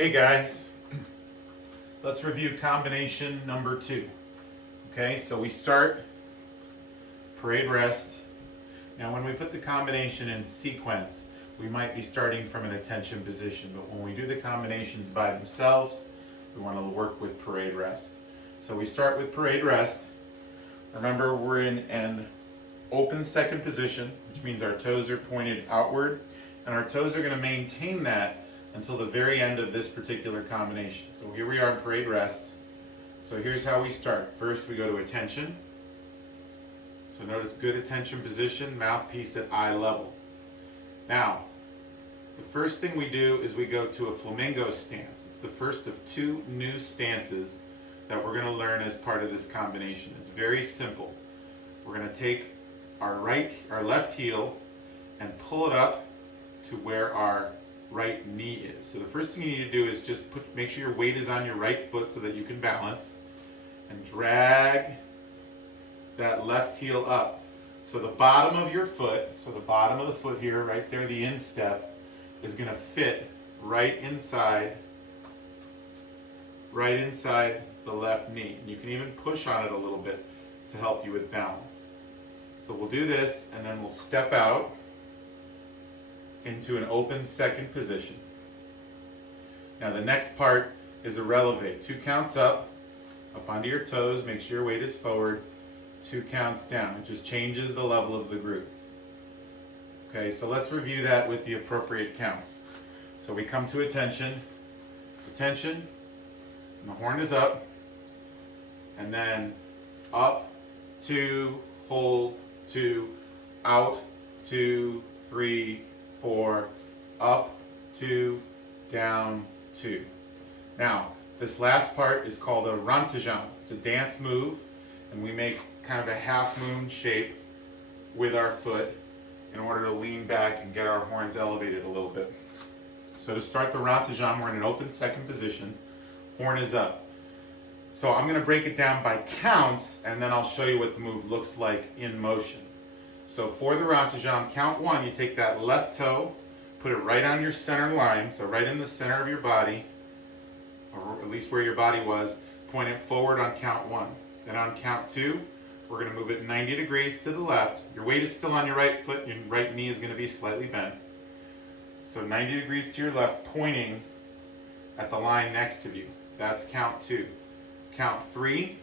Hey guys, let's review combination number 2. Okay, so we start parade rest. Now when we put the combination in sequence, we might be starting from an attention position, but when we do the combinations by themselves, we want to work with parade rest. So we start with parade rest. Remember, we're in an open second position, which means our toes are pointed outward, and our toes are going to maintain that until the very end of this particular combination. So here we are in parade rest. So here's how we start. First we go to attention. So notice good attention position, mouthpiece at eye level. Now, the first thing we do is we go to a flamingo stance. It's the first of 2 new stances that we're going to learn as part of this combination. It's very simple. We're going to take our left heel and pull it up to where our right knee is. So the first thing you need to do is just make sure your weight is on your right foot so that you can balance, and drag that left heel up. So the bottom of your foot, so the bottom of the foot here, right there, the instep, is going to fit right inside the left knee. And you can even push on it a little bit to help you with balance. So we'll do this, and then we'll step out into an open second position. Now the next part is a releve. 2 counts up onto your toes, make sure your weight is forward, 2 counts down. It just changes the level of the group. Okay, so let's review that with the appropriate counts. So we come to attention, and the horn is up, and then up, 2, hold, 2, out, 2, 3, 4, up, 2, down, 2. Now, this last part is called a Ronde de Jamb. It's a dance move, and we make kind of a half moon shape with our foot in order to lean back and get our horns elevated a little bit. So to start the Ronde de Jamb, we're in an open second position. Horn is up. So I'm going to break it down by counts, and then I'll show you what the move looks like in motion. So for the Ronde de Jamb, count 1, you take that left toe, put it right on your center line, so right in the center of your body, or at least where your body was, point it forward on count 1. Then on count 2, we're going to move it 90 degrees to the left. Your weight is still on your right foot, your right knee is going to be slightly bent. So 90 degrees to your left, pointing at the line next to you. That's count 2. Count 3.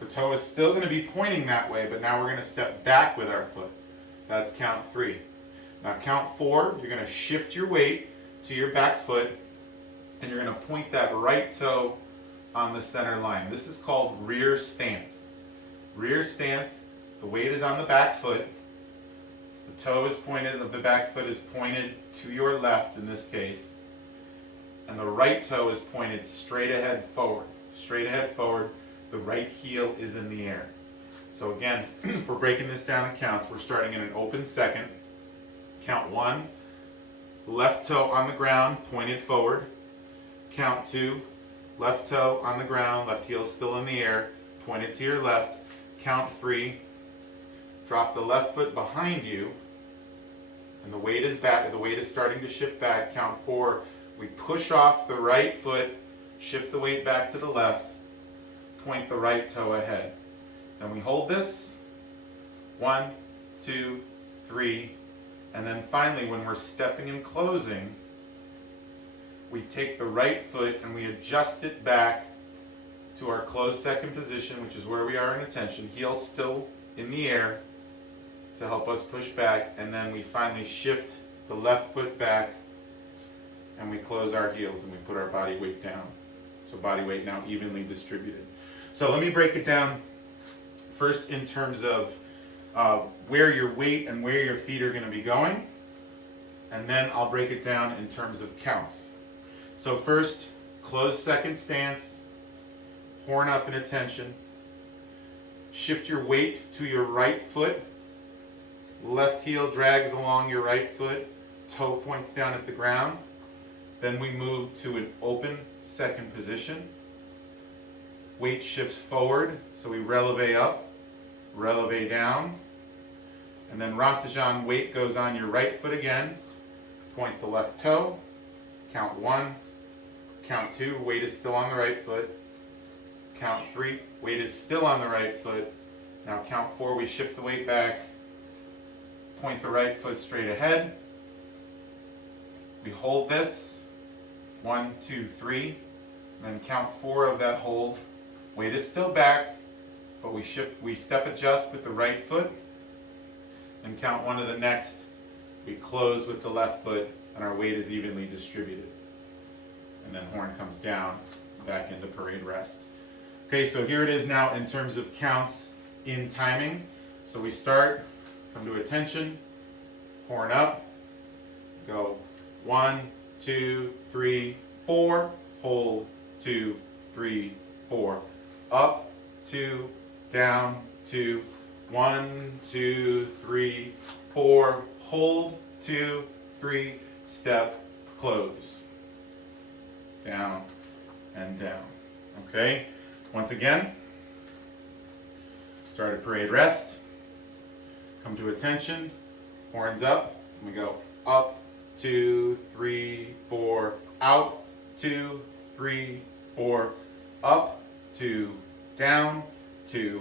The toe is still going to be pointing that way, but now we're going to step back with our foot. That's count 3. Now count 4, you're going to shift your weight to your back foot, and you're going to point that right toe on the center line. This is called rear stance. Rear stance, the weight is on the back foot. The toe is pointed, of the back foot is pointed to your left in this case, and the right toe is pointed straight ahead forward. Straight ahead forward. The right heel is in the air. So again, if we're breaking this down in counts, we're starting in an open second. Count 1, left toe on the ground, pointed forward. Count 2, left toe on the ground, left heel still in the air, pointed to your left. Count 3, drop the left foot behind you, and the weight is back. The weight is starting to shift back. Count 4, we push off the right foot, shift the weight back to the left, point the right toe ahead. Then we hold this, 1, 2, 3, and then finally when we're stepping and closing, we take the right foot and we adjust it back to our closed second position, which is where we are in attention, heel still in the air to help us push back, and then we finally shift the left foot back and we close our heels and we put our body weight down. So body weight now evenly distributed. So let me break it down first in terms of where your weight and where your feet are going to be going, and then I'll break it down in terms of counts. So first, closed second stance, horn up in attention, shift your weight to your right foot, left heel drags along your right foot, toe points down at the ground. Then we move to an open second position. Weight shifts forward, so we releve up, releve down, and then Ronde de Jamb weight goes on your right foot again. Point the left toe, count 1, Count 2, weight is still on the right foot. Count 3, weight is still on the right foot. Now count 4, we shift the weight back, point the right foot straight ahead. We hold this, 1, 2, 3, then count 4 of that hold. Weight is still back, but we step adjust with the right foot, and count 1 of the next. We close with the left foot, and our weight is evenly distributed. And then horn comes down, back into parade rest. Okay, so here it is now in terms of counts in timing. So we start, come to attention, horn up, go 1, 2, 3, 4, hold 2, 3, 4, up, 2, down, 2, 1, 2, 3, 4, hold 2, 3, step, close, down and down. Okay, once again, start a parade rest, come to attention, horns up, and we go up, 2, 3, 4, out, 2, 3, 4, up, 2, down, 2,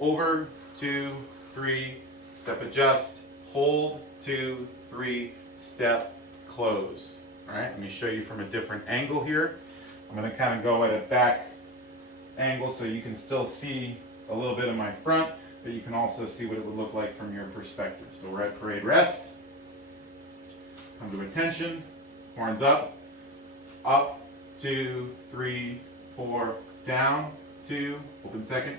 over, 2, 3, step adjust, hold, 2, 3, step, close. All right, let me show you from a different angle here. I'm going to kind of go at a back angle so you can still see a little bit of my front, but you can also see what it would look like from your perspective. So we're at parade rest. Come to attention, horns up, 2, 3, 4, down, 2, open second,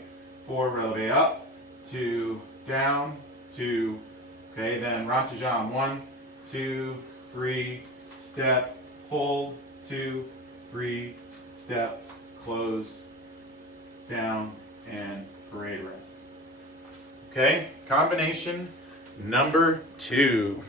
4, releve up, 2, down, 2, okay, then Ronde de Jamb, 1, 2, 3, step, hold, 2, 3, step, close, down, and parade rest. Okay, combination number 2.